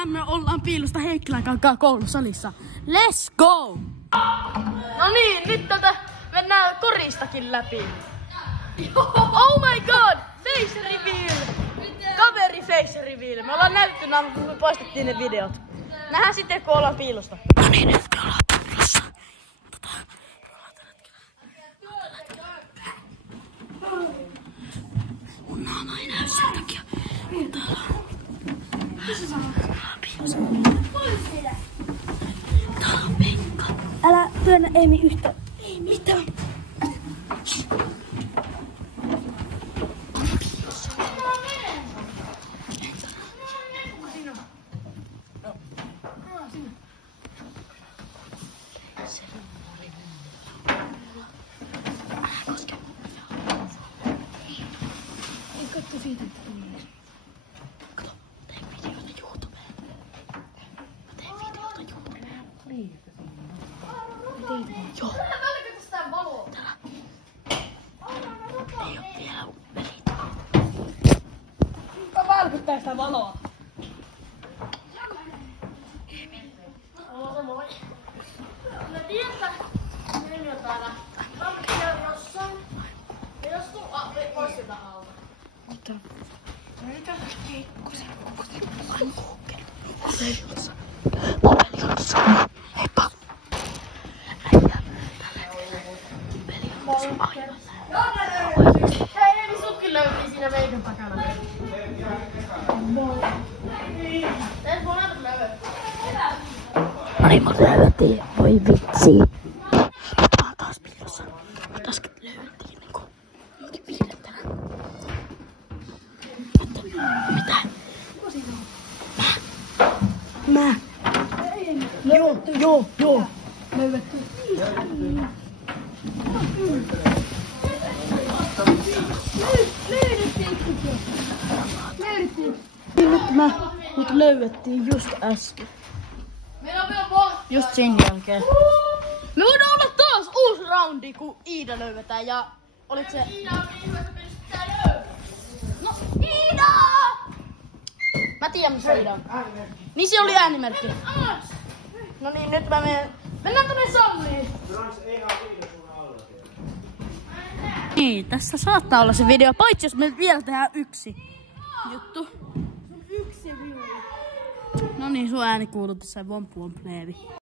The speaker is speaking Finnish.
tänään me ollaan piilosta Heikkilän kanssa koulusalissa. Let's go! No niin, nyt mennään koristakin läpi. Oh my god! Face reveal! Kaveri face reveal. Me ollaan näyttynä, kun me poistettiin ne videot. Nähdään sitten, kun ollaan piilosta. No niin, nyt me ollaan piilossa. Mun naama ei näy sen takia. Täällä on Pekka. Älä työnnä Eemi yhtä. Ei mitään. Katso siitä, että tulee. Kato, teen videota YouTubeen. Mä teen videota YouTubeen. Joo. Valkata sitä valoa. Täällä. Ei oo vielä velit. Kuka valkuttaa sitä valoa? Moi. Me tiedetään, meni on täällä. Valkkia jossain. Ja jos tuu pois sitä alta. Mitä? Mitä? Aivan kuukkeli. Mobiiliossa. Heippa. Äijä. Mobiiliossa aivan. Hei, Eemi, sutkin löytiin siinä meikän takana. Teet mun antaa löytää. No niin, mut löydettiin. Voi vitsi. Nyt mä oon taas piilossa. Mut äsken löydettiin niinku viidettänä. Mitä? Mä. Joo. Löydettiin. Mut löydettiin just äsken. Meillä on vielä pohtia. Just sen jälkeen. Me voidaan olla taas uusi roundi, kun Iida löydetään ja olit se... Iida on niin hyvä, että pystytään löytää. No, Iida! Mä tiedän, missä Iida on. Niin se oli äänimerkki. No niin, nyt mä mennään tonne salliin. Niin, tässä saattaa olla se video, paitsi jos me vielä tehdään yksi juttu. Yksi video. No niin, sun ääni kuuluu tässä Womp Womp Leevi.